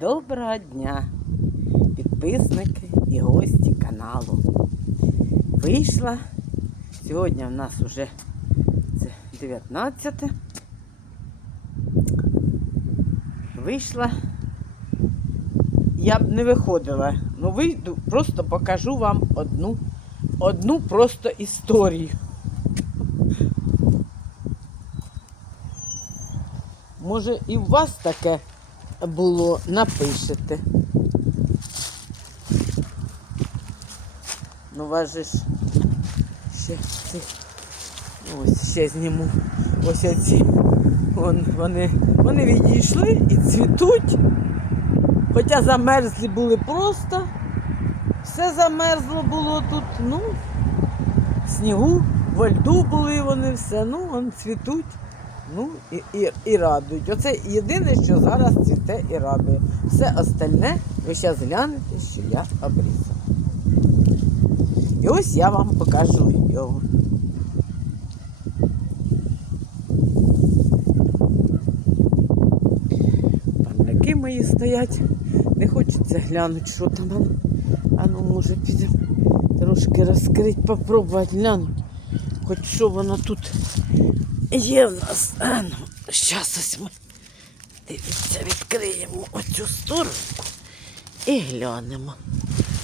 Доброго дня, підписники і гості каналу. Вийшла. Сьогодні в нас вже це 19. Вийшла. Я б не виходила, ну вийду, просто покажу вам одну, одну просто історію. Може і у вас таке було, напишете. Ну, ж ще. Ось ще зніму. Ось оці. Вон, вони, вони відійшли і цвітуть. Хоча замерзлі були просто. Все замерзло було тут. Ну, снігу, во льду були вони все. Ну, вон цвітуть. Ну і, і, і радують. Оце єдине, що зараз цвіте і радує. Все остальне, ви зараз глянете, що я обрізала. І ось я вам покажу його. Панники мої стоять. Не хочеться глянути, що там. А ну, а ну може підемо трошки розкрити, попробувати глянути. Хоч що воно тут Є в нас. А, ну, щас ось ми. Дивіться, відкриємо оцю сторонку і глянемо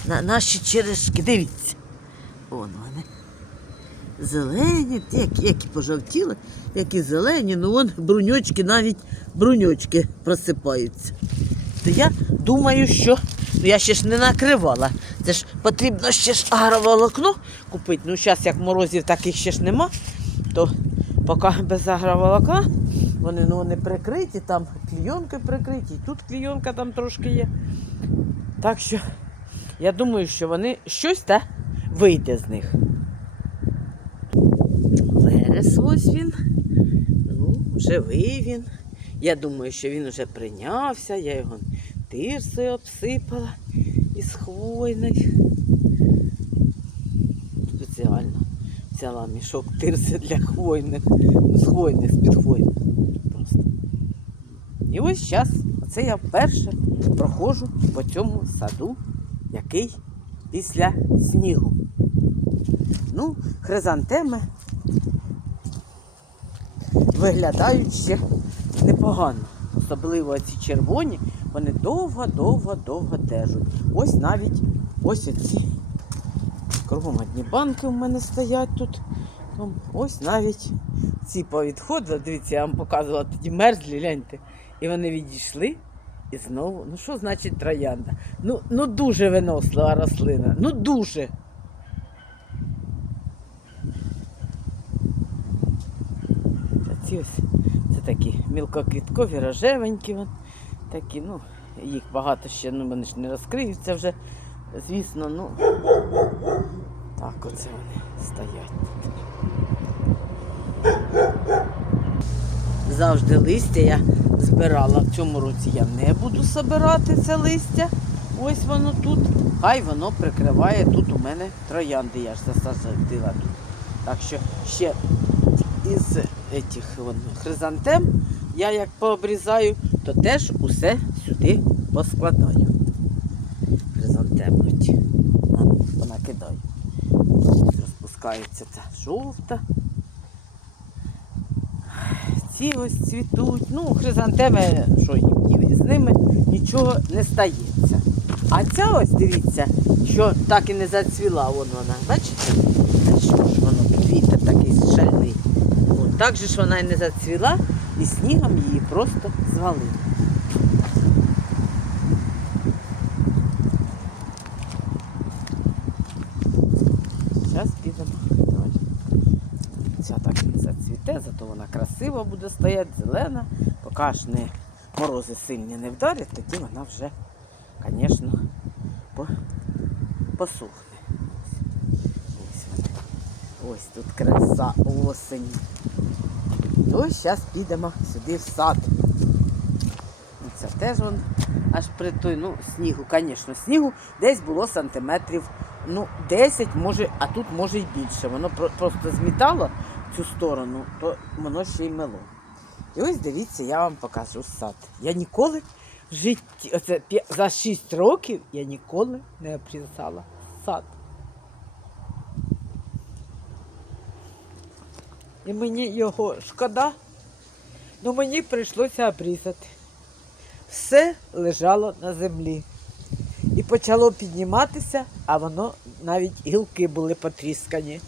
на наші черешки. Дивіться. Вон вони. Зелені, які, які пожовтіли, які зелені, ну вон бруньочки, навіть бруньочки просипаються. То я думаю, що я ще ж не накривала. Це ж потрібно ще ж агроволокно купити. Ну, зараз як морозів таких ще ж нема, то поки без агроволокна, вони, ну, вони прикриті, там клійонки прикриті, і тут клійонка там трошки є. Так що я думаю, що вони щось та вийде з них. Верес ось він. Ну, живий він. Я думаю, що він вже прийнявся, я його тирсою обсипала із хвойних. Спеціально взяла мішок тирси для хвойних, ну, з хвойних, з підхвойних. Просто. І ось зараз, оце я вперше проходжу по цьому саду, який після снігу. Ну, хризантеми виглядають ще непогано. Особливо ці червоні, вони довго-довго-довго держать. Ось навіть ось оці. Кругом одні банки у мене стоять тут. Ось навіть ці повідходили. Дивіться, я вам показувала тоді мерзлі, гляньте. І вони відійшли. І знову, ну що значить троянда? Ну, ну дуже винослива рослина. Ну дуже. Ці ось це такі мілкоквіткові, рожевенькі. Такі, ну, їх багато ще, ну вони ж не розкриються вже, звісно, ну. Так оце вони стоять. Завжди листя я збирала. В цьому році я не буду збирати це листя. Ось воно тут. Хай воно прикриває тут у мене троянди. Я ж засадила тут. Так що ще із вон, хризантем я як пообрізаю, то теж усе сюди поскладаю. Хризантемнуть. Понакидаю. Ось розпускається ця жовта. Ці ось цвітуть. Ну, хризантеми, що їм, з ними нічого не стається. А ця ось, дивіться, що так і не зацвіла, вон вона, бачите? Що ж воно, квітер такий шальний. Так же ж вона і не зацвіла, і снігом її просто звалило. Зараз підемо. Ця так не зацвіте, зато вона красиво буде стояти, зелена. Поки ж не морози сильні не вдарять, тоді вона вже, звісно, посухне. Ось тут краса осені. То зараз підемо сюди в сад. Це теж он аж при той, ну, снігу, звісно, снігу десь було сантиметрів ну, 10, може, а тут може й більше. Воно просто змітало цю сторону, то воно ще й мело. І ось дивіться, я вам покажу сад. Я ніколи В житті, оце за 6 років я ніколи не обрізала сад. І мені його шкода, ну мені прийшлося обрізати. Все лежало на землі. І почало підніматися, а воно навіть гілки були потріскані.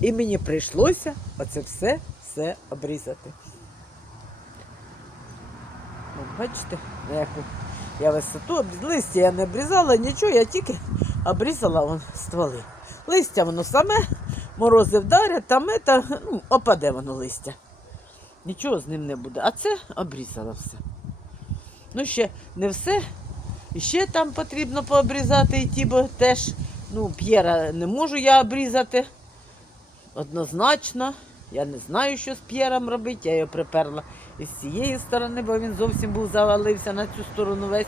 І мені прийшлося оце все, все обрізати. Ну, бачите, на яку я висоту листя я не обрізала, нічого, я тільки обрізала вон, стволи. Листя воно саме, морози вдарять, там это, ну, опаде воно листя. Нічого з ним не буде. А це обрізала все. Ну, ще не все. І ще там потрібно пообрізати йти, бо теж ну, п'єра не можу я обрізати. Однозначно. Я не знаю, що з п'єром робити. Я його приперла із цієї сторони, бо він зовсім був завалився на цю сторону весь.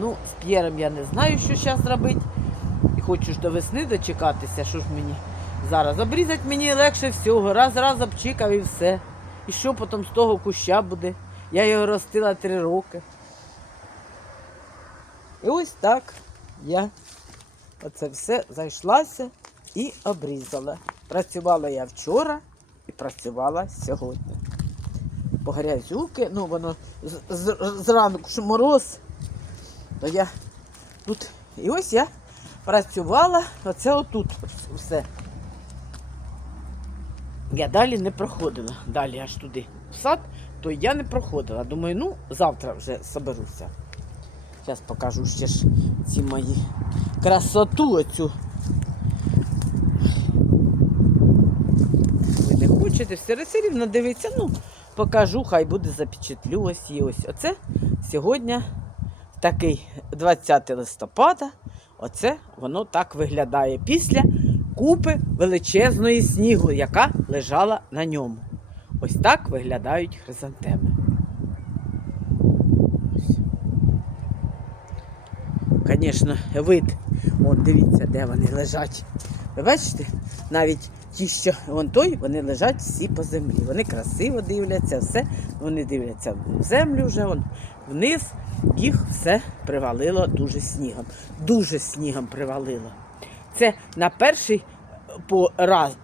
Ну, з п'єром я не знаю, що зараз робити. І хочу ж до весни дочекатися, що ж мені зараз. Обрізати мені легше всього. Раз раз обчикав і все. І що потім з того куща буде? Я його ростила три роки. І ось так я оце все зайшлася і обрізала. Працювала я вчора і працювала сьогодні. По грязюки, ну воно зранку що мороз, то я тут. І ось я працювала, оце отут все. Я далі не проходила, далі аж туди в сад, то я не проходила. Думаю, ну завтра вже соберуся. Зараз покажу ще ж ці мої красоту оцю. Ви не хочете, все рівно дивіться, ну, покажу, хай буде запечатлю ось і ось. Оце сьогодні такий 20 листопада. Оце воно так виглядає після купи величезної снігу, яка лежала на ньому. Ось так виглядають хризантеми. Звісно, вид. От дивіться, де вони лежать. Ви бачите? Навіть ті, що вон той, вони лежать всі по землі. Вони красиво дивляться, все. Вони дивляться в землю вже, вон, вниз. Їх все привалило дуже снігом. Дуже снігом привалило. Це на перший по раз,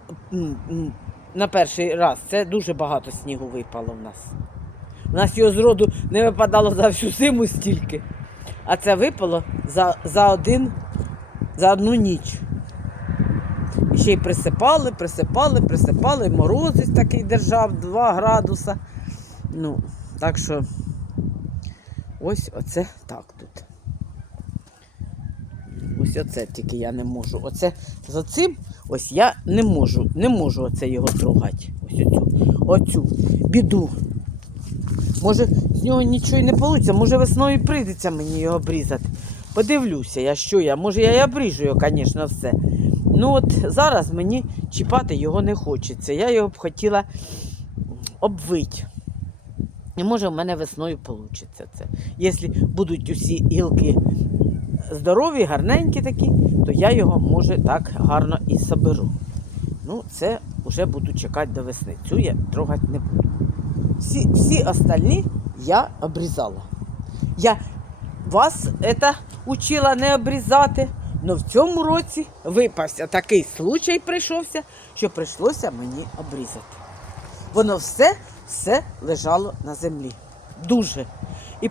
на перший раз це дуже багато снігу випало в нас. У нас його зроду не випадало за всю зиму стільки. А це випало за, за один, за одну ніч. І ще й присипали, присипали, присипали. Морозець такий держав 2 градуса. Ну, так що ось оце так тут. Ось оце тільки я не можу. Оце за цим ось я не можу, не можу оце його трогати. Ось оцю, оцю біду. Може, з нього нічого й не вийде, може весною прийдеться мені його обрізати. Подивлюся, я що я. Може, я і обріжу його, звісно, все. Ну от зараз мені чіпати його не хочеться. Я його б хотіла обвити. І може в мене весною вийде це. Якщо будуть усі гілки здорові, гарненькі такі, то я його може так гарно і соберу. Ну, це вже буду чекати до весни. Цю я трогати не буду. Всі, всі остальні я обрізала. Я вас это учила не обрізати, але в цьому році випався такий случай прийшовся, що прийшлося мені обрізати. Воно все, все лежало на землі. Дуже. І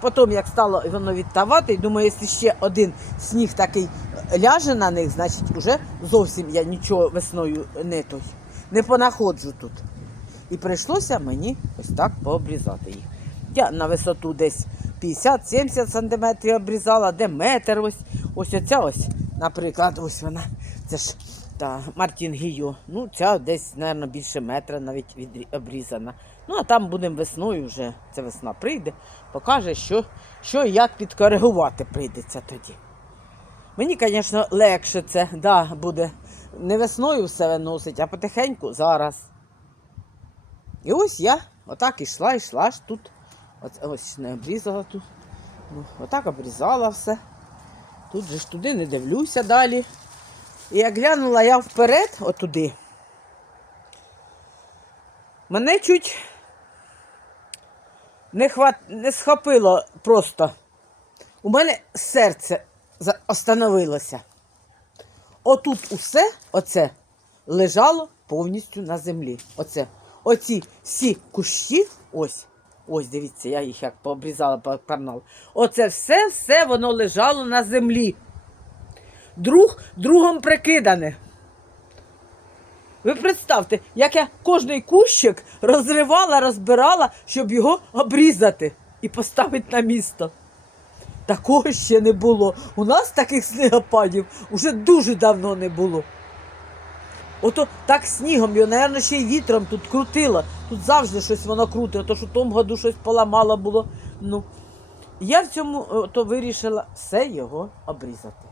потім, як стало воно відтавати, думаю, якщо ще один сніг такий ляже на них, значить вже зовсім я нічого весною не той, не понаходжу тут. І прийшлося мені ось так пообрізати їх. Я на висоту десь 50-70 сантиметрів обрізала, де метр ось. Ось оця ось, наприклад, ось вона. Це ж та Мартін Гіо. Ну, ця десь, мабуть, більше метра навіть відрі- обрізана. Ну, а там будемо весною вже, це весна прийде, покаже, що, що і як підкоригувати прийдеться тоді. Мені, звісно, легше це да, буде не весною все виносить, а потихеньку зараз. І ось я отак ішла, йшла ж тут. Ось, ось не обрізала тут. Ну, отак обрізала все. Тут же ж туди не дивлюся далі. І як глянула я вперед, отуди. Мене чуть не, хват... не схопило просто. У мене серце остановилося. Отут усе оце лежало повністю на землі. Оце. Оці всі кущі, ось, ось, дивіться, я їх як пообрізала, покарнала. Оце все, все воно лежало на землі. Друг другом прикидане. Ви представте, як я кожний кущик розривала, розбирала, щоб його обрізати і поставити на місто. Такого ще не було. У нас таких снігопадів уже дуже давно не було. Ото так снігом, його, мабуть, ще й вітром тут крутило. Тут завжди щось воно крутило, то що в тому году щось поламало було. Ну, я в цьому е, то вирішила все його обрізати.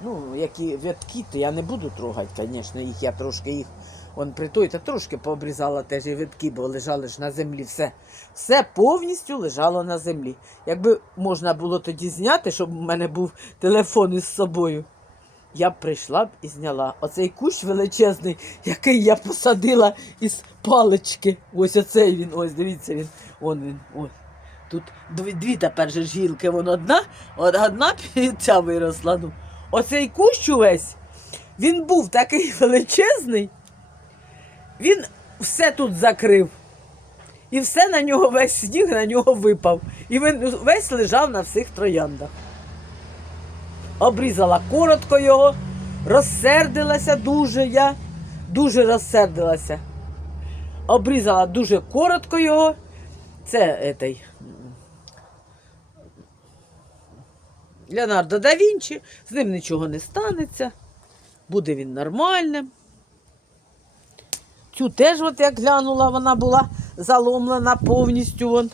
Ну, які вятки, то я не буду трогати, звісно, їх я трошки їх. Он при той та трошки пообрізала теж і витки, бо лежали ж на землі все. Все повністю лежало на землі. Якби можна було тоді зняти, щоб у мене був телефон із собою, я б прийшла б і зняла. Оцей кущ величезний, який я посадила із палички. Ось оцей він, ось дивіться він. Вон він. Ось. Тут дві, дві тепер же ж гілки, вон одна, одна ця виросла. Ну. Оцей кущ увесь, він був такий величезний, він все тут закрив. І все на нього, весь сніг на нього випав. І він весь лежав на всіх трояндах. Обрізала коротко його, розсердилася дуже я, дуже розсердилася. Обрізала дуже коротко його. Це етей, Леонардо да Вінчі, з ним нічого не станеться, буде він нормальним. Цю теж, от як глянула, вона була заломлена повністю. Вон,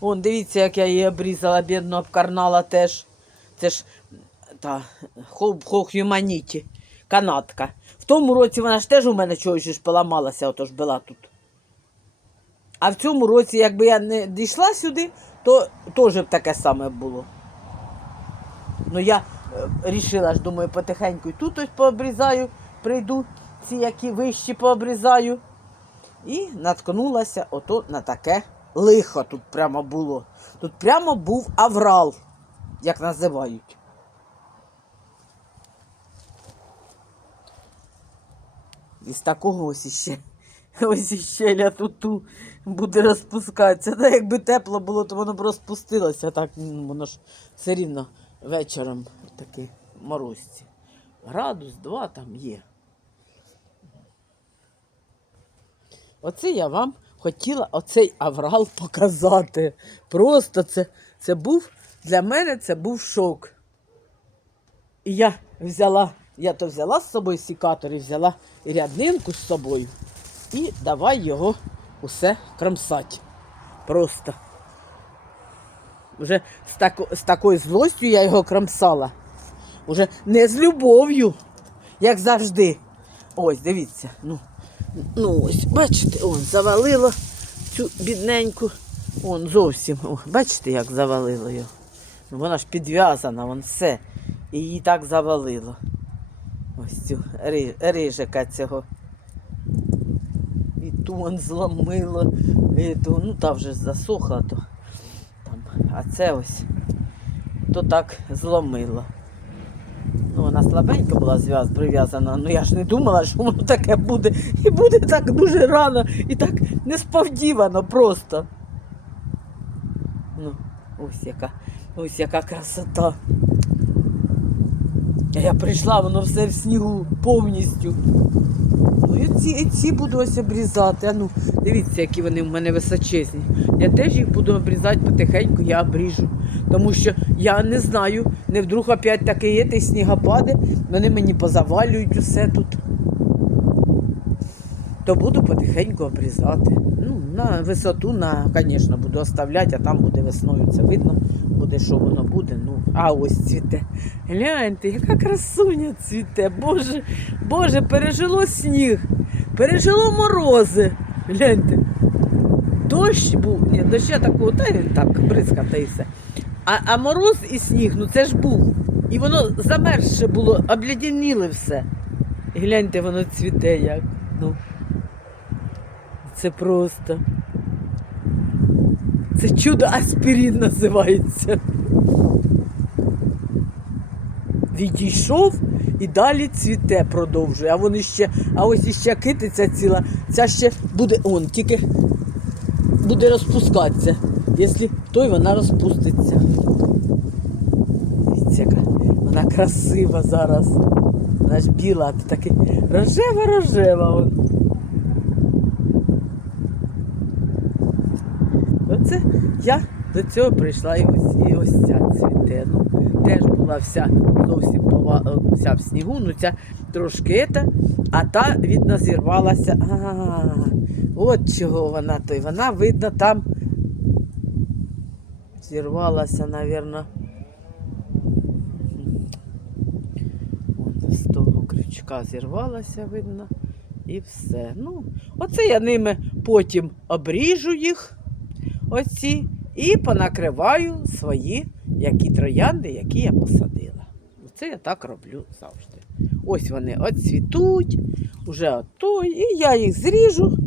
вон дивіться, як я її обрізала, бідно обкарнала теж. Це ж та хохюманіті, канатка. В тому році вона ж теж у мене чогось ж поламалася, отож була тут. А в цьому році, якби я не дійшла сюди, то теж б таке саме було. Ну я е, рішила ж, думаю, потихеньку і тут ось пообрізаю, прийду, ці які вищі пообрізаю. І наткнулася ото на таке лихо тут прямо було. Тут прямо був аврал, як називають. Із такого ось іще. Ось іще ля тут буде розпускатися. Та якби тепло було, то воно б розпустилося. Так, воно ж все рівно вечором такі морозці. Градус, два там є. Оце я вам хотіла оцей аврал показати. Просто це, це був для мене це був шок. І я взяла, я то взяла з собою сікатор і взяла ряднинку з собою. І давай його усе кромсати. Просто. Вже з, тако, з такою злостю я його кромсала. Уже не з любов'ю, як завжди. Ось, дивіться. Ну, ну ось, бачите, он завалило цю бідненьку. Он зовсім. О, бачите, як завалило його. Ну, вона ж підв'язана, вон все. І її так завалило. Ось цю ри- рижика цього. І ту вон зламило, і ту, ну та вже засохла, то. А це ось то так зломило. Ну, вона слабенько була прив'язана. Ну я ж не думала, що воно таке буде. І буде так дуже рано і так несподівано просто. Ну, ось яка, ось яка красота. Я прийшла, воно все в снігу повністю. І ці, ці буду ось обрізати. А ну, дивіться, які вони в мене височезні. Я теж їх буду обрізати потихеньку, я обріжу. Тому що я не знаю, не вдруг опять таке є, ті снігопади, вони мені позавалюють усе тут. То буду потихеньку обрізати. Ну, на висоту, на, звісно, буду оставляти, а там буде весною це видно, буде, що воно буде. Ну, а ось цвіте. Гляньте, яка красуня цвіте. Боже, Боже, пережило сніг, пережило морози. Гляньте. Дощ був, ні, доща такого, та він так, бризка та й все. А, а мороз і сніг, ну це ж був. І воно замерзше було, облядяніло все. І гляньте, воно цвіте як. Ну. Це просто. Це чудо аспірин називається. Відійшов і далі цвіте продовжує. А вони ще, а ось іще китиця ціла, ця ще буде он, тільки буде розпускатися. Якщо той вона розпуститься. Дивіться, яка вона красива зараз. Вона ж біла, а таки рожева-рожева. Оце я до цього прийшла і ось, і ось ця цвіте. Ну, теж була вся зовсім пова, е, вся в снігу, ну ця трошки ета, а та видно зірвалася. А, от чого вона той. Вона, видно, там зірвалася. Вон з того крючка зірвалася, видно, і все. Ну, оце я ними потім обріжу їх оці і понакриваю свої які троянди, які я посадила. Це я так роблю завжди. Ось вони оцвітуть, уже отой, і я їх зріжу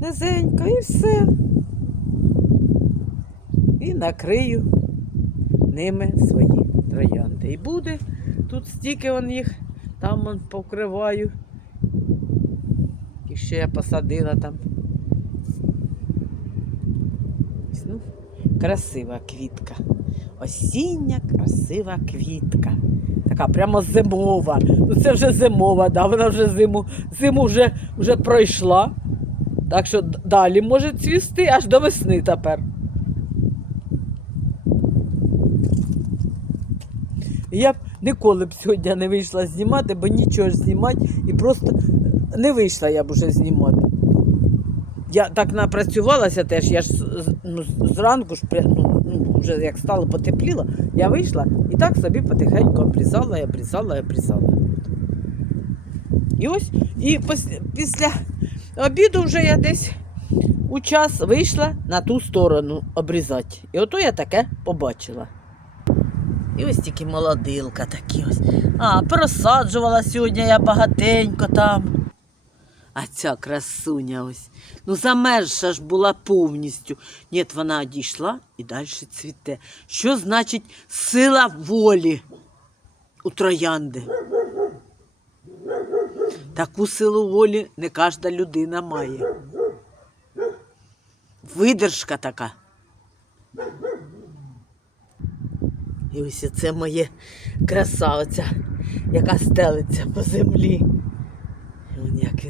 низенько і все. І накрию ними свої троянди. І буде тут стільки вон їх, там покриваю. І ще я посадила там. Ось, Ну, красива квітка. Осіння красива квітка. Така прямо зимова. Ну це вже зимова, да, вона вже зиму, зиму вже, вже пройшла. Так що далі може цвісти аж до весни тепер. Я б ніколи б сьогодні не вийшла знімати, бо нічого ж знімати і просто не вийшла я б уже знімати. Я так напрацювалася теж, я ж ну, зранку ж ну, ну, вже як стало потепліло, я вийшла і так собі потихеньку обрізала, і обрізала, і обрізала. І ось, і пос- після обіду вже я десь у час вийшла на ту сторону обрізати. І ото я таке побачила. І ось тільки молодилка такі ось. А, просаджувала сьогодні я багатенько там. А ця красуня ось. Ну замерзша ж була повністю. Ні, вона одійшла і далі цвіте. Що значить сила волі у троянди? Таку силу волі не кожна людина має. Видержка така. І ось це моє краса, оця, яка стелиться по землі. Як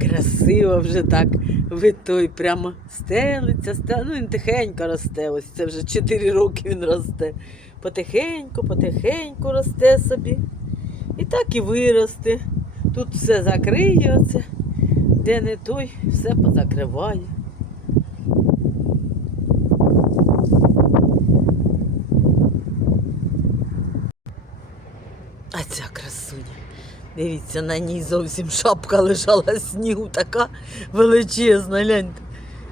красиво вже так витой, прямо стелиться, стелиться. Ну він тихенько росте. Ось це вже 4 роки він росте. Потихеньку, потихеньку росте собі. І так і виросте. Тут все закриє, де не той, все позакриває. А ця красуня. Дивіться, на ній зовсім шапка лежала снігу, така величезна, гляньте.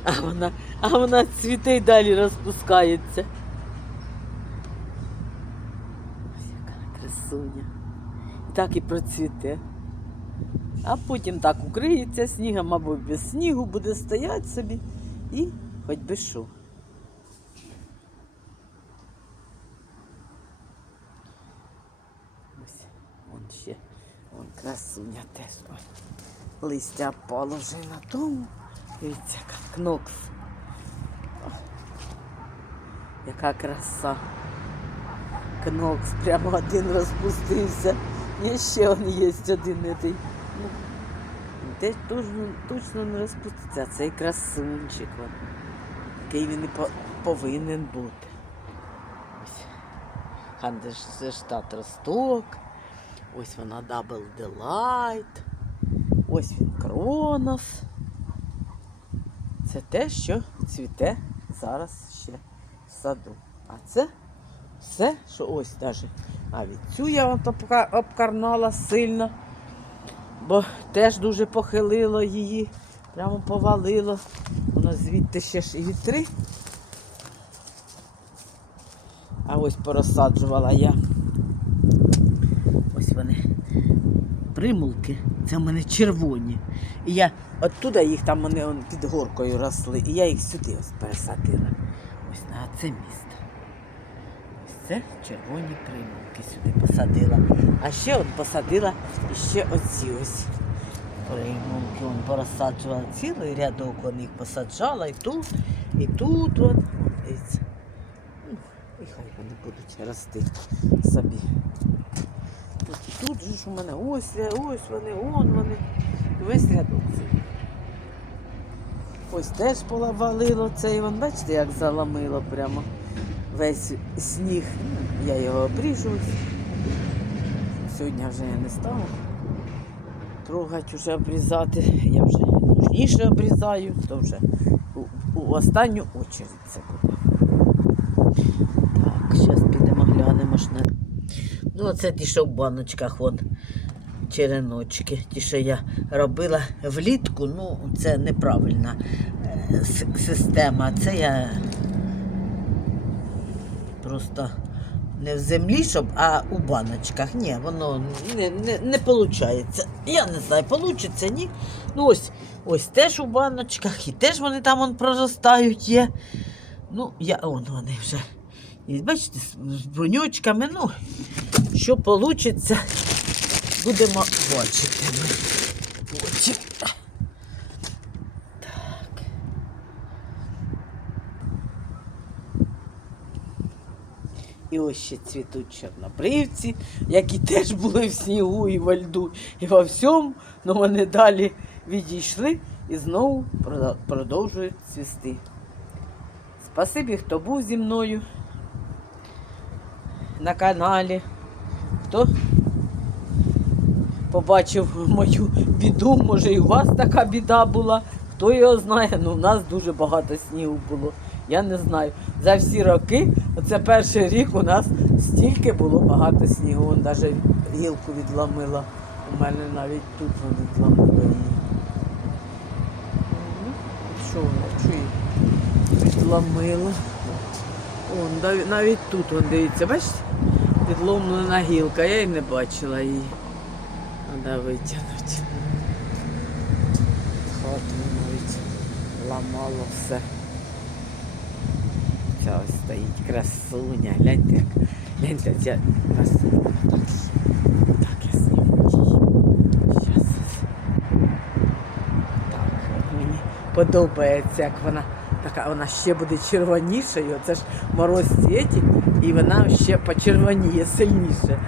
А вона, а вона цвіте й далі розпускається. Ось яка красуня. І так і процвіте. А потім так укриється снігом, або без снігу буде стояти собі і хоч би що. Ось, вон ще, вон красуня теж. Ой. Листя впало вже на тому. Дивіться, яка кнокс. Яка краса. Кнокс, прямо один розпустився. І ще он є один этий. Ну, де точно, точно не розпуститься. Цей красунчик. Вон. Який він і по- повинен бути. Ось. Хандештат Росток. Ось вона Double Delight. Ось він Кронос. Це те, що цвіте зараз ще в саду. А це все, що ось навіть. Навіть цю я вам обкарнала сильно, бо теж дуже похилило її, прямо повалило. Воно звідти ще ж і вітри. А ось порозсаджувала я. Ось вони примулки, це в мене червоні. І я оттуда їх там вони он, під горкою росли, і я їх сюди ось пересадила. Ось на це місто. Ось це червоні примулки сюди посадила. А ще от посадила ще оці ось примулки. Он порозсаджувала цілий рядок, он їх посаджала і тут, і тут. От. Ну, І хай вони будуть рости собі. Тут, же ж у мене ось, ось вони, он вони. Весь рядок цей. Ось теж поlavалило цей, вон, бачите, як заламило прямо весь сніг. Я його обріжу. Сьогодні вже я не стала. Трогать уже обрізати. Я вже нужніше обрізаю, то вже у, у останню очередь це буде. Так, зараз підемо глянемо ж на. Ну, оце ті, що в баночках вон череночки. Ті, що я робила влітку, ну, це неправильна е, система. Це я просто не в землі, щоб, а у баночках. Ні, воно не, не, не виходить. Я не знаю, вийде, ні. Ну ось, ось теж у баночках, і теж вони там вон проростають є. Ну, я, он вони вже. І бачите, з, бруньочками, ну, що вийде, будемо бачити. І ось ще цвітуть чорнобривці, які теж були в снігу і во льду, і во всьому, але вони далі відійшли і знову продовжують цвісти. Спасибі, хто був зі мною на каналі, хто побачив мою біду, може і у вас така біда була. Хто його знає, ну в нас дуже багато снігу було. Я не знаю. За всі роки, оце перший рік у нас стільки було багато снігу. Вон навіть гілку відламила. У мене навіть тут вони відламили її. Що вона чує? Відламила. Он, навіть, тут, он, дивіться, бачите? Відломлена гілка, я й не бачила її. Треба витягнути. Хату навіть ламало все. Ця ось стоїть красуня. Гляньте, як. Гляньте, ця красуня. Так, я зніму її. Щас. Так, мені подобається, як вона така, вона ще буде червонішою. Це ж мороз світі, і вона ще почервоніє сильніше.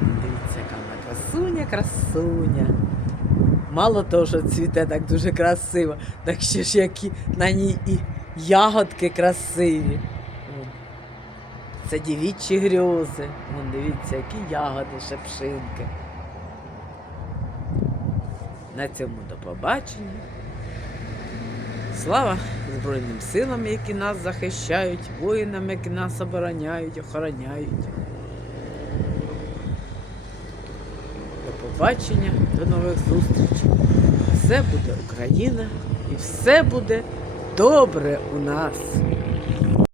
Дивіться, яка вона красуня, красуня. Мало того, що цвіте так дуже красиво, так ще ж які на ній і ягодки красиві. Це дівічі грьози. Вон, дивіться, які ягоди, шепшинки. На цьому до побачення. Слава Збройним силам, які нас захищають, воїнам, які нас обороняють, охороняють. До побачення, до нових зустрічей. Все буде Україна і все буде добре у нас.